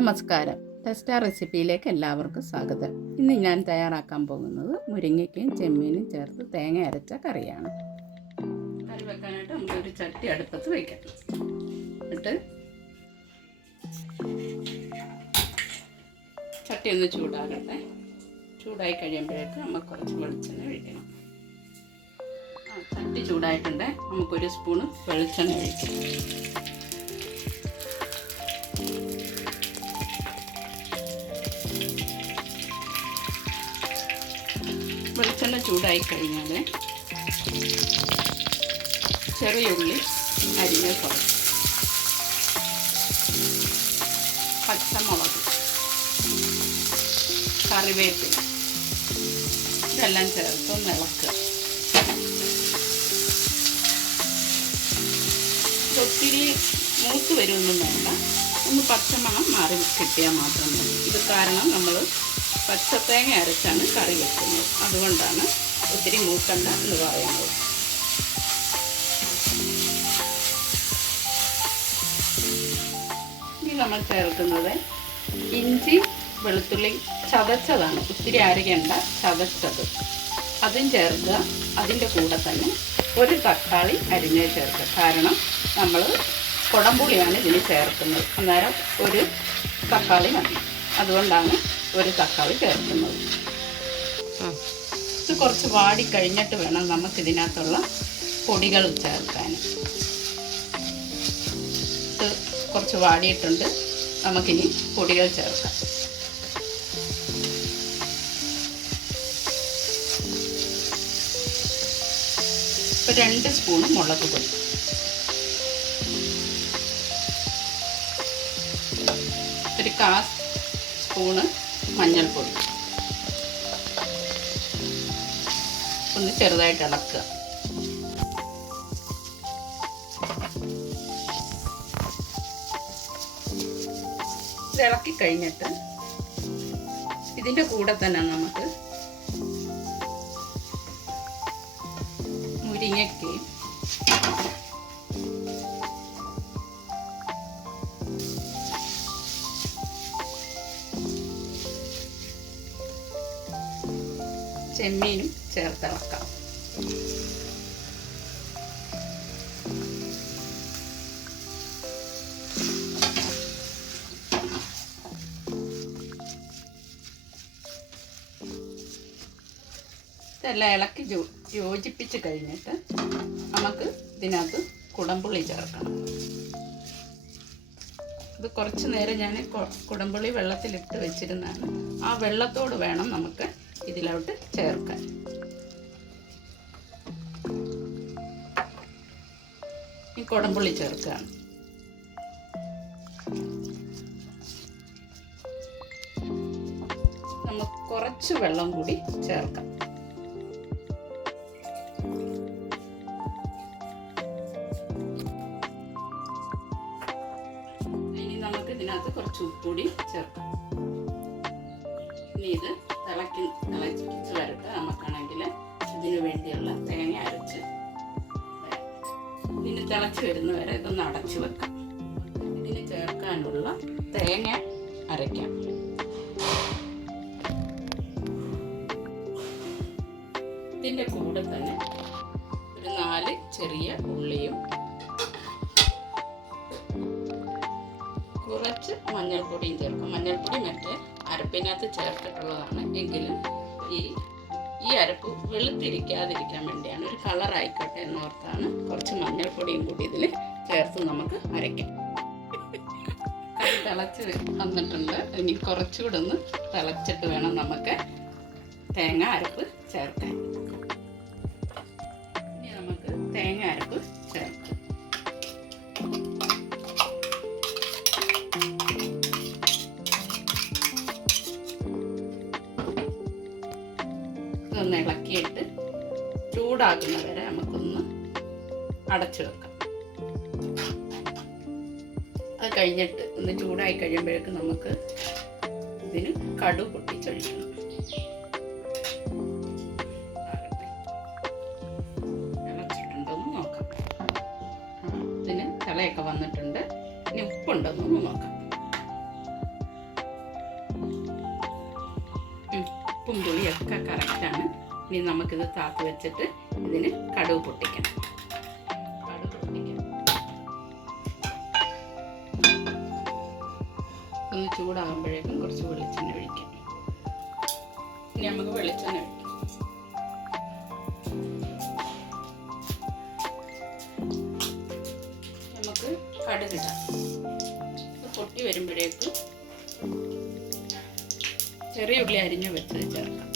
നമസ്കാരം. ടെസ്റ്റാ റെസിപ്പിയിലേക്ക് എല്ലാവർക്കും സ്വാഗതം. ഇന്ന് ഞാൻ തയ്യാറാക്കാൻ പോകുന്നത് മുരിങ്ങയ്ക്കയും ചെമ്മീനും ചേർത്ത് തേങ്ങ അരച്ച കറിയാണ്. കറി വെക്കാനായിട്ട് നമുക്കൊരു ചട്ടി അടുപ്പത്ത് വയ്ക്കാം. എന്നിട്ട് ചട്ടി ഒന്ന് ചൂടാകട്ടെ. ചൂടായി കഴിയുമ്പോഴേക്ക് നമുക്ക് കുറച്ച് വെളിച്ചെണ്ണ ഒഴിക്കണം. ചട്ടി ചൂടായിട്ടുണ്ട്. നമുക്കൊരു സ്പൂണ് വെളിച്ചെണ്ണ ഒഴിക്കാം. വെളിച്ചെണ്ണ ചൂടായി കഴിഞ്ഞാൽ ചെറിയ ഉള്ളി അരിഞ്ഞ കുറച്ച്, പച്ചമുളക്, കറിവേപ്പില ഇതെല്ലാം ചേർത്ത് ഒന്ന് ഇളക്കുക. ഒത്തിരി മൂത്ത് വരുമൊന്നും വേണ്ട, ഒന്ന് പച്ചമണം മാറി കിട്ടിയാൽ മാത്രം മതി. ഇത് കാരണം നമ്മൾ പച്ചത്തേങ്ങ അരച്ചാണ് കറി വെക്കുന്നത്, അതുകൊണ്ടാണ് ഒത്തിരി മൂക്കണ്ട എന്ന് പറയുന്നത്. ഇനി നമ്മൾ ചേർക്കുന്നത് ഇഞ്ചി വെളുത്തുള്ളി ചതച്ചതാണ്, ഒത്തിരി അരയ്ക്കേണ്ട, ചതച്ചത് അതും ചേർക്കുക. അതിൻ്റെ കൂടെ തന്നെ ഒരു തക്കാളി അരിഞ്ഞ് ചേർക്കുക. കാരണം നമ്മൾ കുടംപുളിയാണ് ഇതിന് ചേർക്കുന്നത്, അന്നേരം ഒരു തക്കാളി മതി, അതുകൊണ്ടാണ് ഒരു തക്കാളി ചേർക്കുന്നത്. ഇത് കുറച്ച് വാടി കഴിഞ്ഞിട്ട് വേണം നമുക്കിതിനകത്തുള്ള പൊടികൾ ചേർക്കാൻ. ഇത് കുറച്ച് വാടിയിട്ടുണ്ട്, നമുക്കിനി പൊടികൾ ചേർക്കാം. ഇപ്പോൾ 2 സ്പൂൺ മുളക് പൊടി, ഒരു 1/4 സ്പൂണ് മഞ്ഞൾപ്പൊടി, ഒന്ന് ചെറുതായിട്ട് ഇളക്കുക. ഇത് ഇളക്കി കഴിഞ്ഞിട്ട് ഇതിൻ്റെ കൂടെ തന്നെ നമുക്ക് മുരിങ്ങയ്ക്കയും ചെമ്മീനും ചേർത്തിളക്കാം. ഇതെല്ലാം ഇളക്കി യോജിപ്പിച്ച് കഴിഞ്ഞിട്ട് നമുക്ക് ഇതിനകത്ത് കുടംപുളി ചേർക്കണം. ഇത് കുറച്ച് നേരം ഞാൻ കുടംപുളി വെള്ളത്തിലിട്ട് വെച്ചിരുന്നതാണ്. ആ വെള്ളത്തോട് വേണം നമുക്ക് ഇതിലോട്ട് ചേർക്കാൻ. ഈ കുടംപുളി ചേർക്കുകയാണ്. നമുക്ക് കുറച്ച് വെള്ളം കൂടി ചേർക്കാം. ഇനി നമുക്ക് ഇതിനകത്ത് കുറച്ച് ഉപ്പുകൂടി ചേർക്കാം. ഇനി ഇത് തിളച്ച് വരട്ടെ. നമുക്കാണെങ്കിൽ ഇതിനു വേണ്ടിയുള്ള തേങ്ങ അരച്ച് ഇതിന് തിളച്ച് വരുന്ന വരെ ഇതൊന്ന് അടച്ചു വെക്കാം. ഇതിന് ചേർക്കാനുള്ള തേങ്ങ അരയ്ക്കാം. ഇതിൻ്റെ കൂടെ തന്നെ ഒരു 4 ചെറിയ ഉള്ളിയും കുറച്ച് മഞ്ഞൾപ്പൊടിയും ചേർക്കും. മഞ്ഞൾപ്പൊടി മറ്റേ അരപ്പിനകത്ത് ചേർത്തിട്ടുള്ളതാണ്, എങ്കിലും ഈ അരപ്പ് വെളുത്തിരിക്കാതിരിക്കാൻ വേണ്ടിയാണ്, ഒരു കളറായിക്കോട്ടെ എന്നോർത്താണ് കുറച്ച് മഞ്ഞൾപ്പൊടിയും കൂടി ഇതിൽ ചേർത്ത് നമുക്ക് അരയ്ക്കാം. കറി തിളച്ച് വന്നിട്ടുണ്ട്. ഇനി കുറച്ചുകൂടെ ഒന്ന് തിളച്ചിട്ട് വേണം നമുക്ക് തേങ്ങ അരപ്പ് ചേർക്കാൻ. ഇനി നമുക്ക് തേങ്ങ അരപ്പ് ചേർക്കാം. ഇതൊന്ന് ഇളക്കിയിട്ട് ചൂടാകുന്ന വരെ നമുക്കൊന്ന് അടച്ചു വെക്കാം. അത് കഴിഞ്ഞിട്ട് ഒന്ന് ചൂടായി കഴിയുമ്പോഴേക്കും നമുക്ക് ഇതിന് കടു പൊട്ടിച്ചൊഴിക്കണം. ഇളച്ചിട്ടുണ്ടോന്ന് നോക്കാം. ഇതിന് തിളയൊക്കെ വന്നിട്ടുണ്ട്. ഇനി ഉപ്പുണ്ടെന്നൊന്ന് നോക്കാം. ഉപ്പും പുളിയൊക്കെ കറക്റ്റാണ്. ഇനി നമുക്കിത് താത്ത് വെച്ചിട്ട് ഇതിന് കടുക് പൊട്ടിക്കണം. ഒന്ന് ചൂടാകുമ്പോഴേക്കും കുറച്ച് വെളിച്ചെണ്ണ ഒഴിക്കാം. ഇനി നമുക്ക് വെളിച്ചെണ്ണ ഒഴിക്കാം. നമുക്ക് കടുകിടാം. പൊട്ടി വരുമ്പോഴേക്കും ചെറിയ ഉള്ളി അരിഞ്ഞ് വെച്ചത് ചേർക്കാം.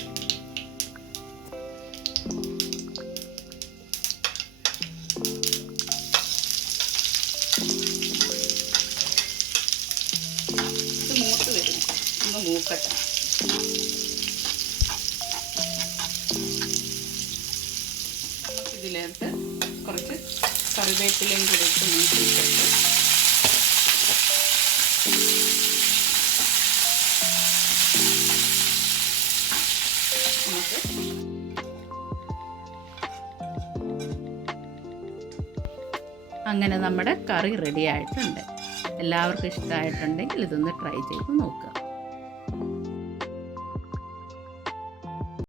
ഇത് മൂത്ത് വരും, ഒന്ന് മൂക്കട്ടെ. നമുക്കിതിലേക്ക് കുറച്ച് കറിവേപ്പിലയും കൂടി ഇട്ട് മൂക്കിയിട്ടിട്ട് അങ്ങനെ നമ്മുടെ കറി റെഡി ആയിട്ടുണ്ട്. എല്ലാവർക്കും ഇഷ്ടമായിട്ടുണ്ടെങ്കിൽ ഇതൊന്ന് ട്രൈ ചെയ്ത് നോക്കുക.